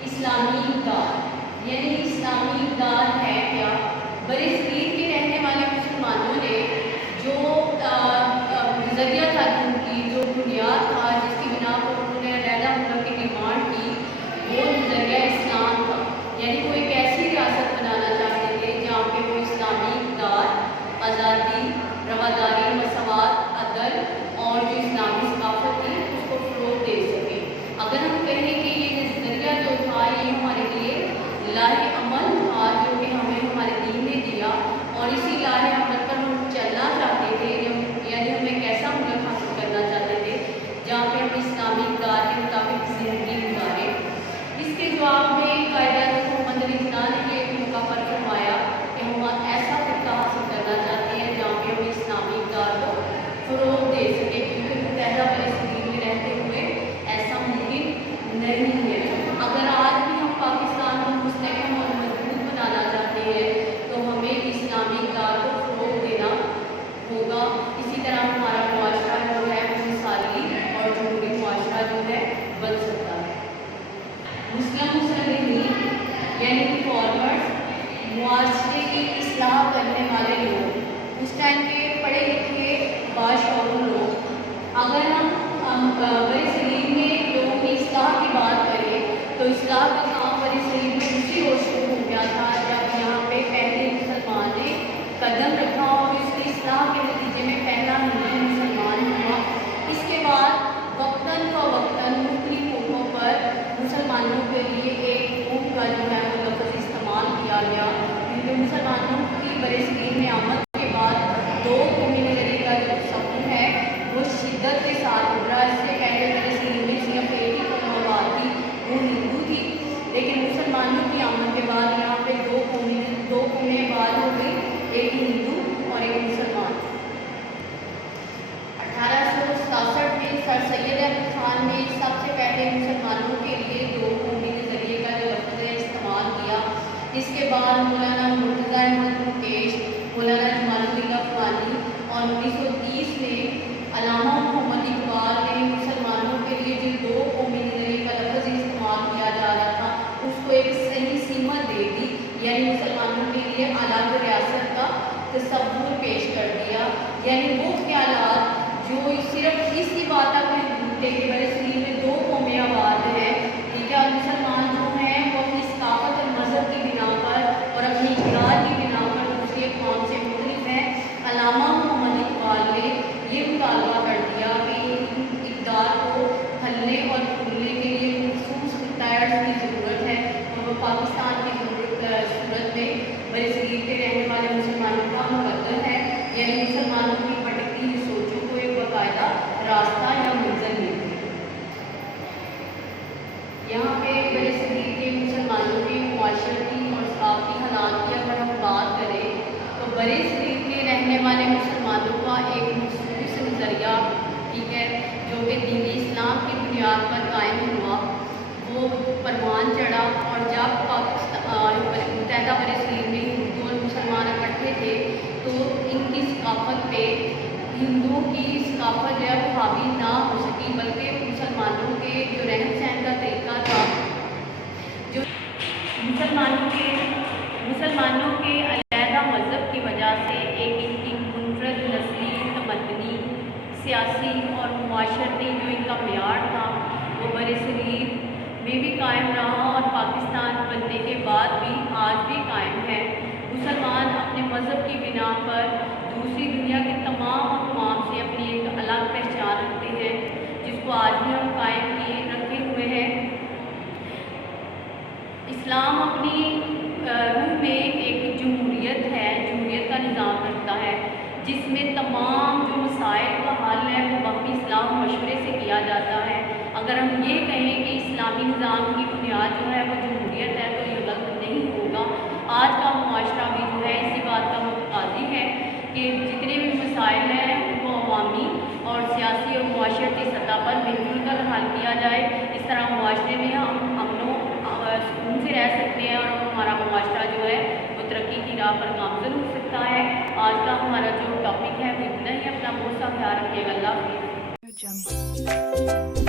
اسلامی اقدار یعنی اسلامی اقدار ہے کیا؟ برصغیر کے رہنے والے مسلمانوں نے جو نظریہ تھا، ان کی جو بنیاد تھا، جس کی بنا پر انہوں نے علیحدہ ملک کی ڈیمانڈ کی، وہ نظریہ اسلام تھا۔ یعنی وہ ایک ایسی ریاست بنانا چاہتے تھے جہاں پہ وہ اسلامی اقدار، آزادی، رواداری، مساوات، عدل اور جو اسلامی ثقافت تھی اس کو فروغ دے سکے۔ اگر ہم کہیں کہ یہ نظریہ جو تھا یہ ہمارے لیے لاہ عمل تھا، جو کہ ہمیں ہمارے دین نے دیا، اور اسی لاہ عمل پر ہم چلنا چاہتے تھے، یعنی ہم ایک ایسا ملک حاصل کرنا چاہتے تھے جہاں پہ ہم اسلامی اقدار کے مطابق زندگی گزاریں۔ اس کے جواب میں قائد محمد علی جناح نے یہ ایک موقع پر فرمایا کہ ہم ایسا فرقہ حاصل کرنا چاہتے ہیں جہاں پہ ہم اسلامی اقدار کو فروغ دے سکیں، کیونکہ متحدہ برصغیر میں رہتے ہوئے ایسا ممکن نہیں ہے۔ اگر آج بھی ہم پاکستان کو مستحکم اور مضبوط بنانا چاہتے ہیں تو ہمیں اسلامی اقدار کو فروغ دینا ہوگا۔ اسی طرح ہمارا معاشرہ جو ہے وہ مثالی اور جمہوری معاشرہ جو ہے بن سکتا ہے۔ مسلمین یعنی ریفارمرز، معاشرے کی اصلاح کرنے والے لوگ، اس ٹائم کے پڑھے لکھے باشعور لوگ۔ اگر ہم برصغیر میں لوگوں کی اصلاح کی بات کریں تو اصلاح کا کام برصغیر میں اسی وقت شروع ہو گیا تھا جب یہاں پہ پہلے مسلمان نے قدم رکھا اور اس کی اصلاح کے نتیجے میں پہلا ہندو مسلمان ہوا۔ اس کے بعد وقتاً فوقتاً مختلف موقعوں پر مسلمانوں کے لیے ایک قوم کا جو ہے وہ لفظ استعمال کیا گیا، کیونکہ مسلمانوں کی برصغیر میں آمد کے بعد دو قومی نظریے کا جو سفر ہے وہ شدت کے ساتھ ابھرا۔ اس سے پہلے برصغیر میں صرف ایک ہی قوم آباد تھی، وہ ہندو تھی، لیکن مسلمانوں کی آمد کے بعد یہاں پہ دو قومیں آباد ہو گئی، ایک ہندو اور ایک مسلمان۔ 1867 میں سر سید احمد خان نے سب سے پہلے مسلمانوں کے لیے دو قومی نظریے کا جو لفظ ہے استعمال کیا۔ اس کے بعد مولانا مرتضی احمد مکیش، مولانا جمال الدین افغانی اور 1930 میں علامہ محمد اقبال نے مسلمانوں کے لیے جو دو قومی نظریے کا لفظ استعمال کیا جا رہا تھا اس کو ایک صحیح سمت دے دی، یعنی مسلمانوں کے لیے الگ ریاست کا تصور پیش کر دیا۔ یعنی وہ خیالات جو صرف اسی بات تک محدود تھے کہ برصغیر میں دو قومیں آباد ہیں، ٹھیک ہے، مسلمان جو ہیں وہ اپنی ثقافت اور مذہب کی بنا پر اور اپنی اقدار کی بنا پر دوسری اقوام سے مختلف ہیں۔ علامہ محمد اقبال نے یہ مطالبہ کر دیا کہ ان اقدار کو پھلنے اور پھولنے کے لیے مخصوص خطۂ ارض کی ضرورت ہے، اور وہ پاکستان کی صورت میں برصغیر کے رہنے والے مسلمانوں کا مقدر ہے، یعنی مسلمانوں کی بھٹکتی ہوئی سوچوں کو ایک باقاعدہ راستہ یا منزل ملتی ہے۔ یہاں پہ برصغیر کے مسلمانوں کے معاشرتی اور ثقافتی حالات کی اگر ہم بات کریں تو برصغیر کے رہنے والے مسلمانوں کا ایک مخصوص نظریہ، ٹھیک ہے، جو کہ دین اسلام کی بنیاد پر قائم ہوا، وہ پروان چڑھا۔ اور جب متحدہ برصغیر میں ہندو اور مسلمان اکٹھے تھے تو ان کی ثقافت پہ ہندوؤں کی ثقافت جو ہے وہ حاوی نہ ہو سکی، بلکہ مسلمانوں کے جو رہن سہن کا طریقہ تھا، جو مسلمانوں کے علیحدہ مذہب کی وجہ سے ایک ان کی منفرد نسلی، تمدنی، سیاسی اور معاشرتی جو ان کا معیار تھا وہ برصغیر میں بھی قائم رہا اور پاکستان بننے کے بعد بھی آج بھی قائم ہے۔ مسلمان اپنے مذہب کی بنا پر دوسری دنیا کے تمام اقوام سے اپنی ایک الگ پہچان رکھتے ہیں، جس کو آج بھی ہم قائم رکھے ہوئے ہیں۔ اسلام اپنی روح میں ایک جمہوریت ہے، جمہوریت کا نظام رکھتا ہے، جس میں تمام جو مسائل اگر ہم یہ کہیں کہ اسلامی نظام کی بنیاد جو ہے وہ جمہوریت ہے تو یہ غلط نہیں ہوگا۔ آج کا معاشرہ بھی جو ہے اسی بات کا متقاضی ہے کہ جتنے بھی مسائل ہیں ان کو عوامی اور سیاسی اور معاشرتی سطح پر مل جل کر حل کیا جائے۔ اس طرح معاشرے میں ہم امن و سکون سے رہ سکتے ہیں اور ہمارا معاشرہ جو ہے وہ ترقی کی راہ پر گامزن ہو سکتا ہے۔ آج کا ہمارا جو ٹاپک ہے وہ اتنا ہی، اپنا بہت سا خیال رکھیے گا۔ اللہ حافظ۔